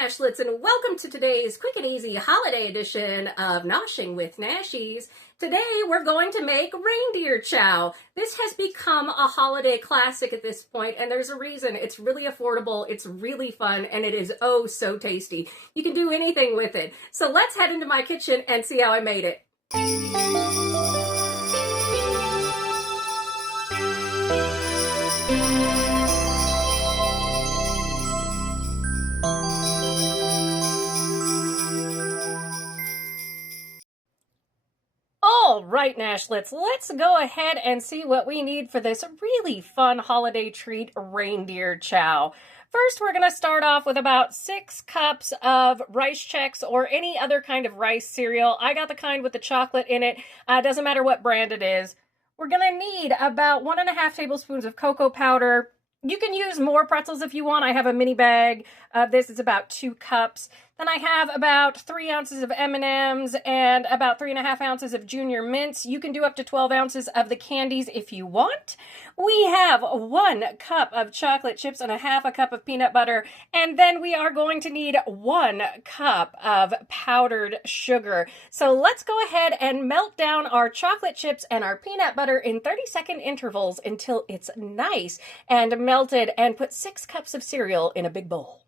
Nashlets, and welcome to today's quick and easy holiday edition of Noshing with Nashies. Today we're going to make Reindeer Chow. This has become a holiday classic at this point, and there's a reason. It's really affordable, it's really fun, and it is oh so tasty. You can do anything with it. So let's head into my kitchen and see how I made it. All right, Nashlets, let's go ahead and see what we need for this really fun holiday treat, Reindeer Chow. First, we're going to start off with about 6 cups of rice Chex or any other kind of rice cereal. I got the kind with the chocolate in it. Doesn't matter what brand it is. We're going to need about 1.5 tablespoons of cocoa powder. You can use more pretzels if you want. I have a mini bag of this. It's about 2 cups. Then I have about 3 ounces of M&Ms and about 3.5 ounces of Junior Mints. You can do up to 12 ounces of the candies if you want. We have 1 cup of chocolate chips and 1/2 cup of peanut butter. And then we are going to need 1 cup of powdered sugar. So let's go ahead and melt down our chocolate chips and our peanut butter in 30-second intervals until it's nice and melted, and put 6 cups of cereal in a big bowl.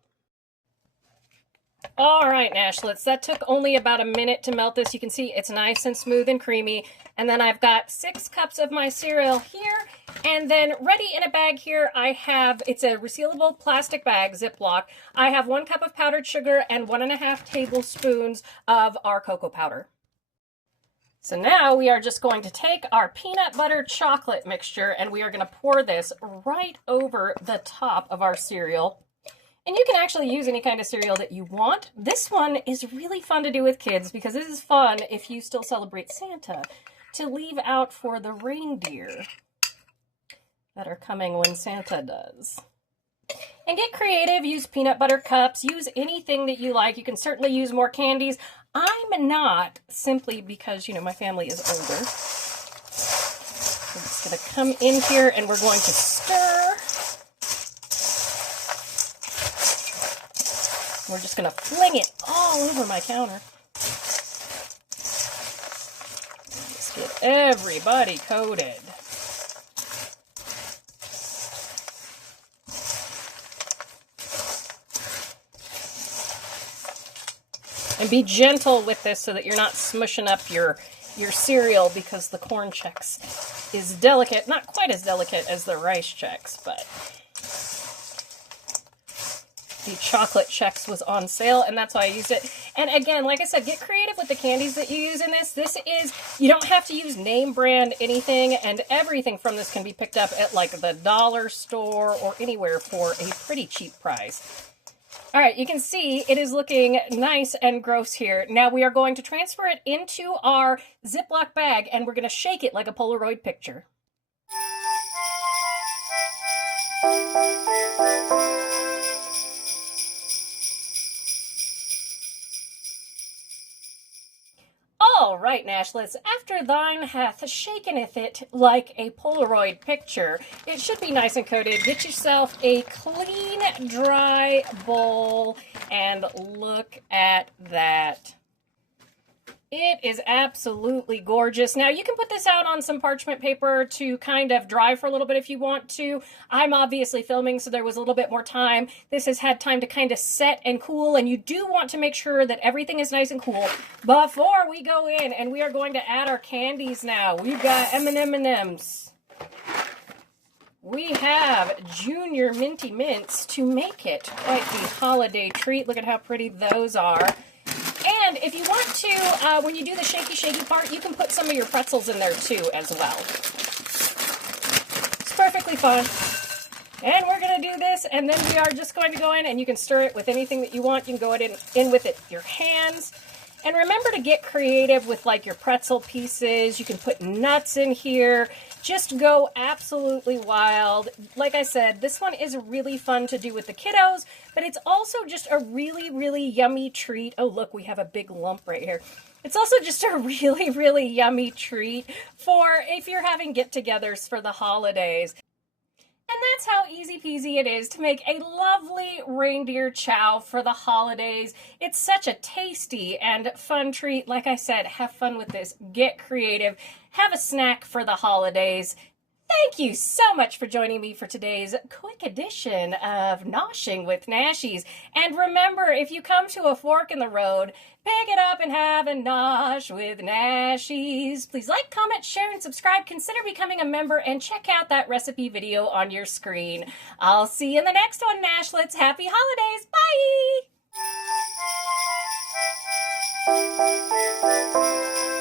All right, Nashlets, that took only about a minute to melt this. You can see it's nice and smooth and creamy. And then I've got 6 cups of my cereal here. And then ready in a bag here, I have, it's a resealable plastic bag, Ziploc. I have 1 cup of powdered sugar and 1.5 tablespoons of our cocoa powder. So now we are just going to take our peanut butter chocolate mixture and we are going to pour this right over the top of our cereal. And you can actually use any kind of cereal that you want. This one is really fun to do with kids because this is fun if you still celebrate Santa, to leave out for the reindeer that are coming when Santa does. And get creative, use peanut butter cups, use anything that you like. You can certainly use more candies. I'm not, simply because, you know, my family is older. We're just going to come in here and we're going to stir. We're just going to fling it all over my counter. Just get everybody coated. And be gentle with this so that you're not smushing up your cereal, because the corn Chex is delicate. Not quite as delicate as the rice Chex, but the chocolate Chex was on sale, and that's why I used it. And again, like I said, get creative with the candies that you use in this. This is, you don't have to use name brand anything, and everything from this can be picked up at like the dollar store or anywhere for a pretty cheap price. All right, you can see it is looking nice and gross here. Now we are going to transfer it into our Ziploc bag, and we're going to shake it like a Polaroid picture. All right, Nashlets, after thine hath shakeneth it like a Polaroid picture, it should be nice and coated. Get yourself a clean, dry bowl, and look at that. It is absolutely gorgeous. Now, you can put this out on some parchment paper to kind of dry for a little bit if you want to. I'm obviously filming, so there was a little bit more time. This has had time to kind of set and cool, and you do want to make sure that everything is nice and cool before we go in, and we are going to add our candies now. We've got M&Ms. We have Junior Minty Mints to make it quite the holiday treat. Look at how pretty those are. And if you want to, when you do the shaky part, you can put some of your pretzels in there too as well. It's perfectly fun. And we're going to do this, and then we are just going to go in, and you can stir it with anything that you want. You can go in with it with your hands. And remember to get creative with like your pretzel pieces. You can put nuts in here. Just go absolutely wild. Like I said, this one is really fun to do with the kiddos, but it's also just a really, really yummy treat. Oh, look, we have a big lump right here. It's also just a really, really yummy treat for if you're having get-togethers for the holidays. And that's how easy peasy it is to make a lovely reindeer chow for the holidays. It's such a tasty and fun treat. Like I said, have fun with this. Get creative. Have a snack for the holidays. Thank you so much for joining me for today's quick edition of Noshing with Nashies. And remember, if you come to a fork in the road, pick it up and have a nosh with Nashies. Please like, comment, share, and subscribe. Consider becoming a member and check out that recipe video on your screen. I'll see you in the next one, Nashlets. Happy holidays. Bye!